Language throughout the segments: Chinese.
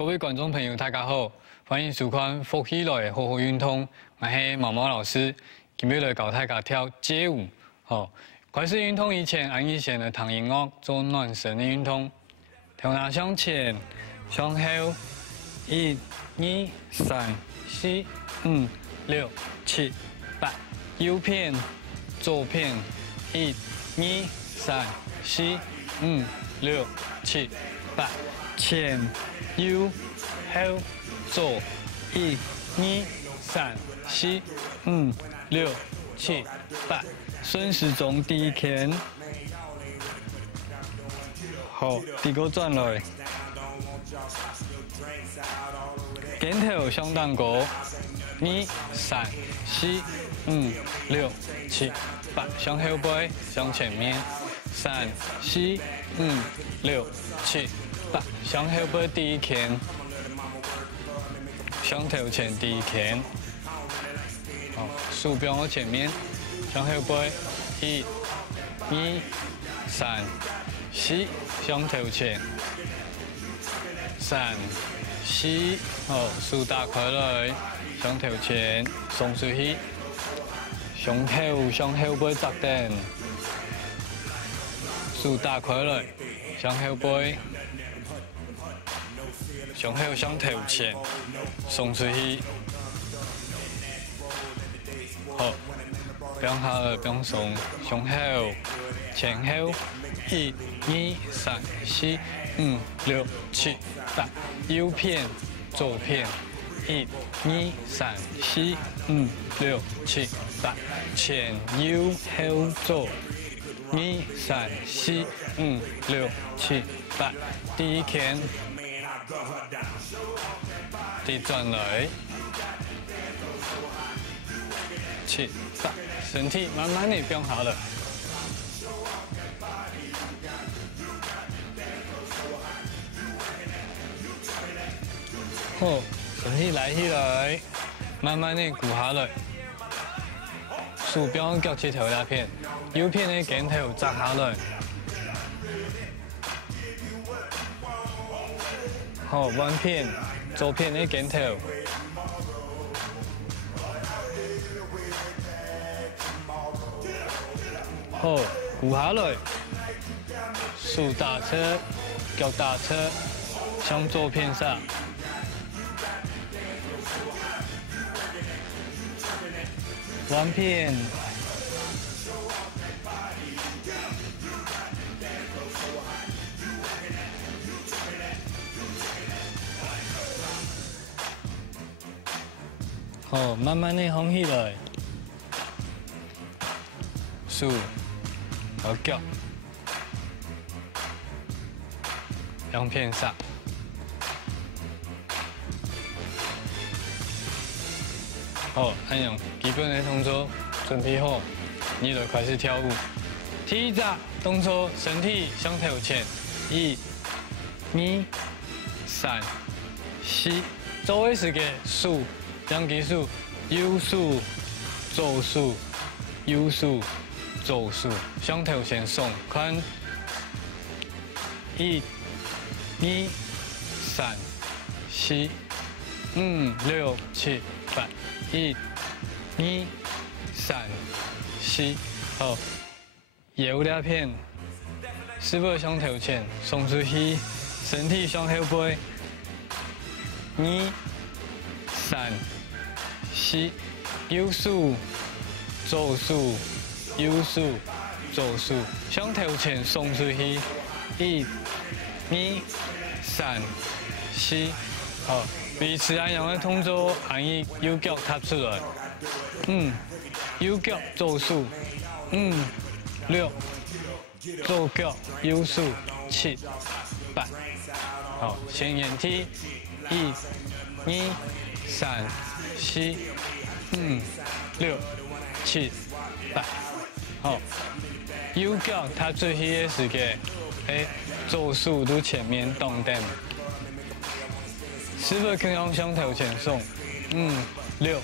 各位观众朋友，大家好，欢迎收看福喜来的好好运动，我是毛毛老师，今日来教大家跳街舞。开始运动以前，按以前的弹音乐做暖身的运动。头拿向前，向后，1、2、3、4、5、6、7、8，右片，左片，1、2、3、4、5、6、7、8，前、右、后、左，1、2、3、4、5、6、7、8，顺时钟第一拳。好，第二个转来，肩头向上高，2、3、4、5、6、7、8，向后背，向前面，3、4、5、6、7、8，向后背第一拳，向头前第一拳，好，鼠标往前面，向后背，1、2、3、4，向头前，3、4，好，手打开来，向头前，松出去，胸口向后背扎定，手打开来，向后背，胸口向头前，松出去，好，不用下来，不用松，胸口，前后。1、2、3、4、5、6、7、8，右片，左片，1、2、3、4、5、6、7、8，前、右、后、左，2、3、4、5、6、7、8，第一拳，第转来，7、8，身体慢慢的变好了。好，身体来起来，慢慢的鼓下来。鼠标脚趾头那片，右片的肩头扎下来。好，弯片，左片的肩头。好，鼓下来。手打车，脚打车，向左片上。弯片，好，慢慢的放起来，手和脚，两片上。好，按样基本的动作准备好，你就开始跳舞。第一个动作，身体向头前，1、2、3、4，做的是个数，两只数，右数、左数、右数、左数，向头前送，看，1、2、3、4、5、6、7、8。1、2、3、4，好，右两片，手背向头前，松出去，身体向后背，2、3、4，右数、左数、右数、左数，向头前松出去，1、2、3、4，好。维持按样的动作，按伊右脚踏出来，右脚左数，6，左脚右数7、8，好，前沿踢，1、2、3、4、5、6、7、8，好，右脚踏出去的时间，左数都前面动点。手背向向头前送，6，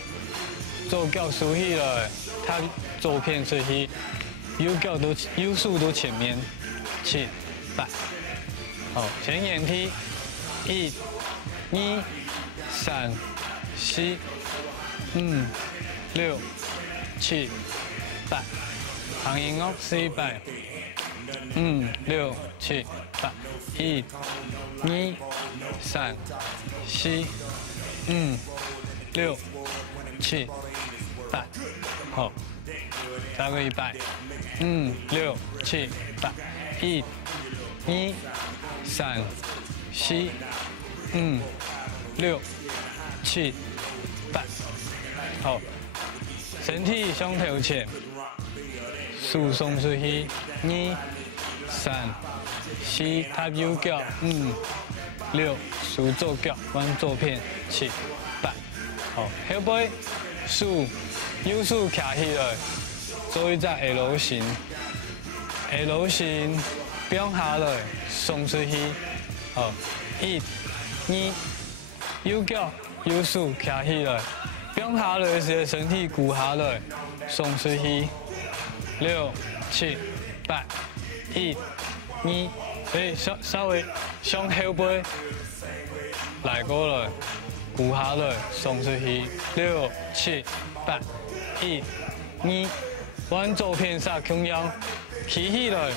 左脚竖起来，踏左片出去，右手都前面，7、8，好，前沿踢，1、2、3、4、5、6、7、8。长音哦，4、8。5、6、7、8。1、2、3、4、5、6、7、8。好，再个100。5、6、7、8。1、2、3、4、5、6、7、8。好，身体向头前，手松出去。2、3、4，踏右脚。5、6，手左脚往左偏。7、8。好，后背手右手徛起来，做一只 L 型。L 型，变下来，松出去。好，1、2，右脚右手徛起来，变下来时身体鼓下来，松出去。6、7、8。1、2，所以稍微向后背来过来，鼓下来，松出去。6、7、8。1、2，往左偏上弓腰，起起来，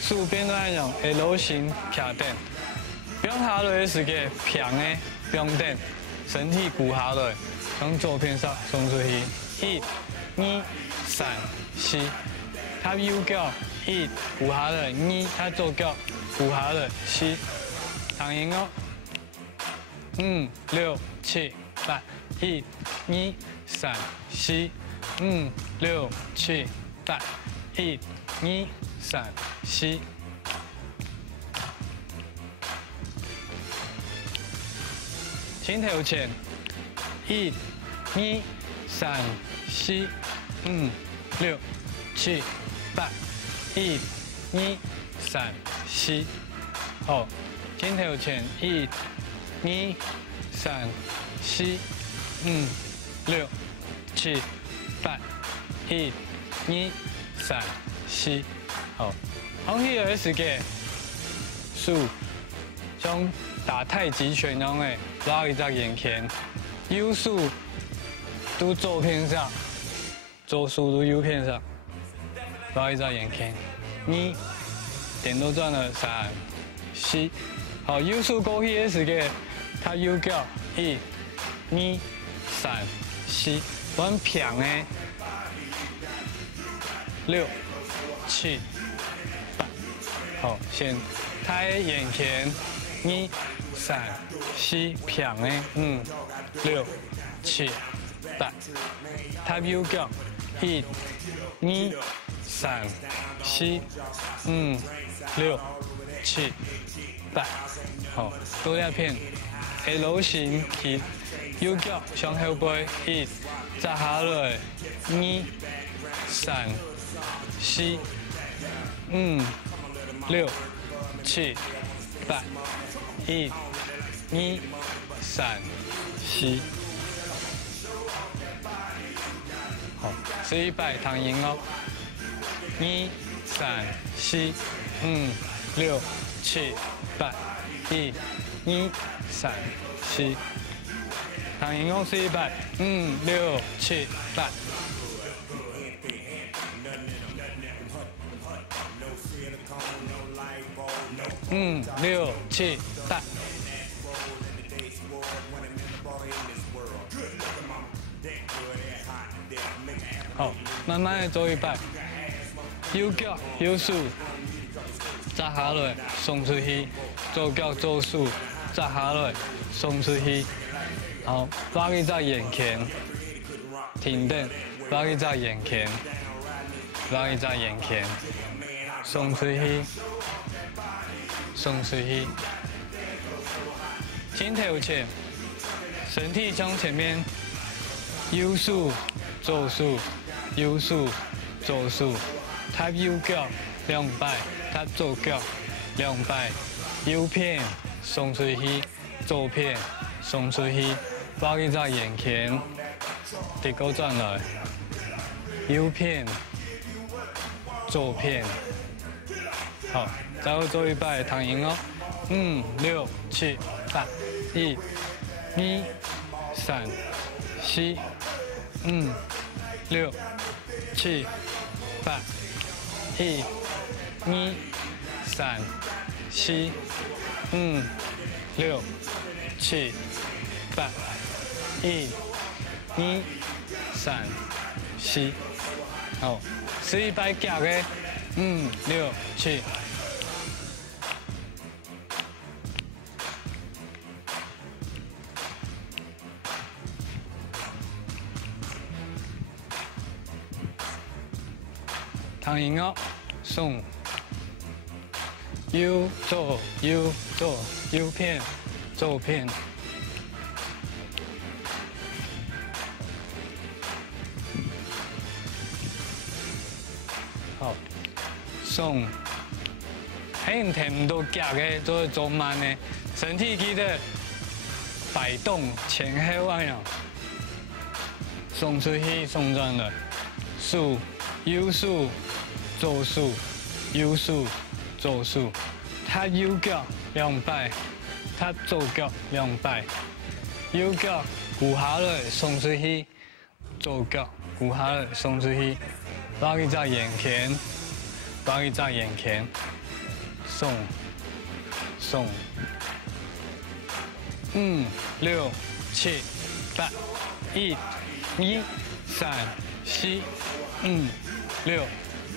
手变那样 L 型徛顶，变下来是个平的平顶，身体鼓下来，向左偏上松出去。1、2、3、4，踏右脚。1，鼓下来。2，踏左脚，鼓下来。4，长音哦。5、6、7、8。1、2、3、4、5、6、7、8。1、2、3、4。心头前。1、2、3、4、5、6、7、8。1、2、3、4。好，肩头前。1、2、3、4、5、6、7、8。1、2、3、4。好，往起来是个手像打太极拳那样的，拉一只眼前，右手都左偏上，左手都右偏上。拉一只眼前。2，点都转了。3、4。好，右手过去的是个踏右脚。1、2、3、4，往平的。6、7、8。好，先踏眼前。2、3、4，平的。5、6、7、8。踏右脚。1、2、3、4、5、6、7、8。好，多两片 L 型起，右脚向后背。1，扎下来。2、3、4、5、6、7、8。1、2、3、4。好，400长音哦。2、3、4、5、6、7、8。1、2、3、4。长音哦，400。5、6、7、8。5、6、7、8。好，慢慢的做100。右脚右手扎下来，松出去。左脚左手扎下来，松出去。好，拉一只眼前，停顿，拉一只眼前，拉一只眼前，松出去，松出去。肩头前，身体向前面，右手左手，右手左手，踏右脚2摆，踏左脚2摆，右偏松出去，左偏松出去，拉一只眼前，地沟转来，右偏左偏。好，再做1摆躺赢哦。5、6、7、8。1、2、3、4、5、6、7、8、1、2、3、4、5、6、7、8、1、2、3、4。好，11擺夾嘅，5、6、7。躺赢哦，送。右左右左右片，左片。好，送。很甜都夹的，都是做慢的，身体记得摆动前后按钮，送出去送转了，数右数左数右数左数，他右腳2擺，他左腳2擺，右腳顧下來送出去，左腳顧下來送出去，把佢在眼前，把佢在眼前。送送5、6、7、8、1、2、3、4、5、6、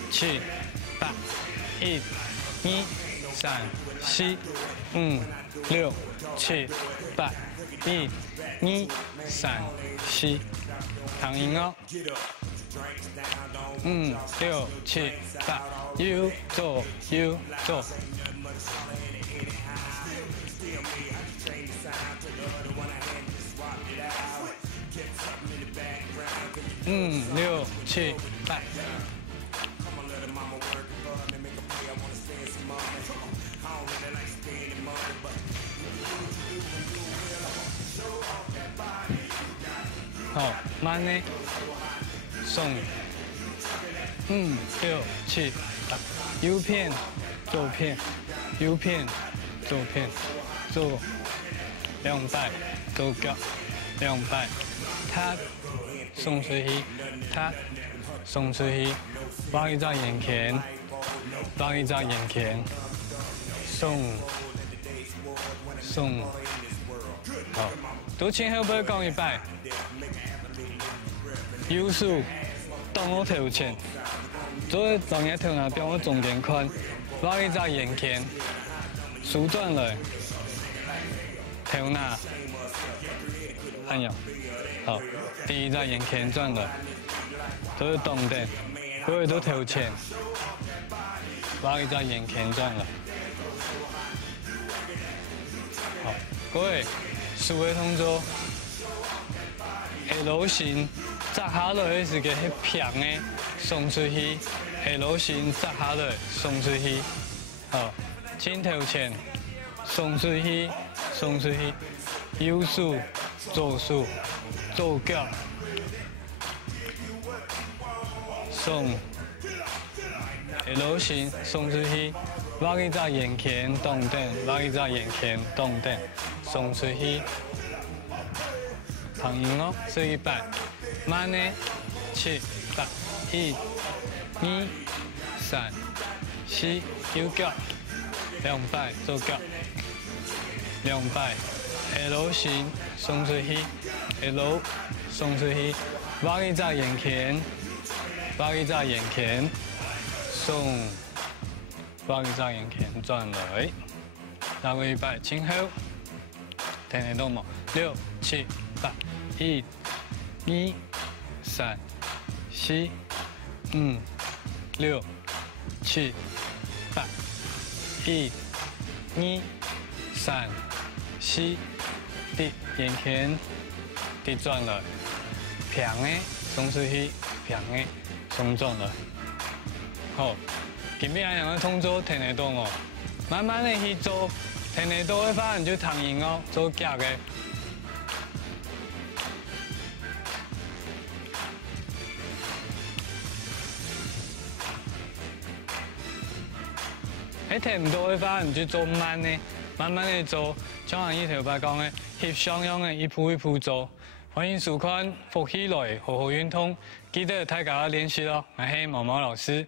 7、8、1、2、3、4、5、6、7、8、1、2、3、4，躺赢哦。5、6、7、8，右左右左。5、6、7、8。好，慢呢，送。5、6、7、8，右片，左片，右片，左片，左2擺，左腳2擺，他送出去，他送出去，把佢在眼前，把佢在眼前，送送，好，都前後背講1擺，右手當我頭前。左重嘢頭那邊我重點看，把佢在眼前，縮轉來，頭那按鈕，好，第一在眼前轉來，都是動點，各位都頭前，把佢在眼前轉來，好，各位數位動作，L 型扎下來是個很平的。送出去 ，L 型扎下來，送出去，好，前頭前，送出去，送出去，右手，左手，左腳，送 ，L 型送出去，把佢在眼前動點，把佢在眼前動點，送出去，躺贏哦，11擺，慢呢，7、8。1、2、3、4，右腳2擺，左腳2擺 ，L 型送出去 ，L 送出去，把佢在眼前，把佢在眼前，送，把佢在眼前轉來，大概1擺，前後，聽得到冇？6、7、8，1、2、3、4。5、6、7、8，1、2、3、4，滴眼前，滴轉來，平的送出去，平的送轉來。好，今邊安樣嘅動作聽得到冇？慢慢的去做，聽得到嘅話你就躺贏哦，做夾嘅。喺聽唔到嘅話，唔就做慢呢，慢慢的做，就像伊头摆讲的，翕相样的一步一步做。欢迎收看《福起来，好好运动》，记得大家练习咯，我是毛毛老师。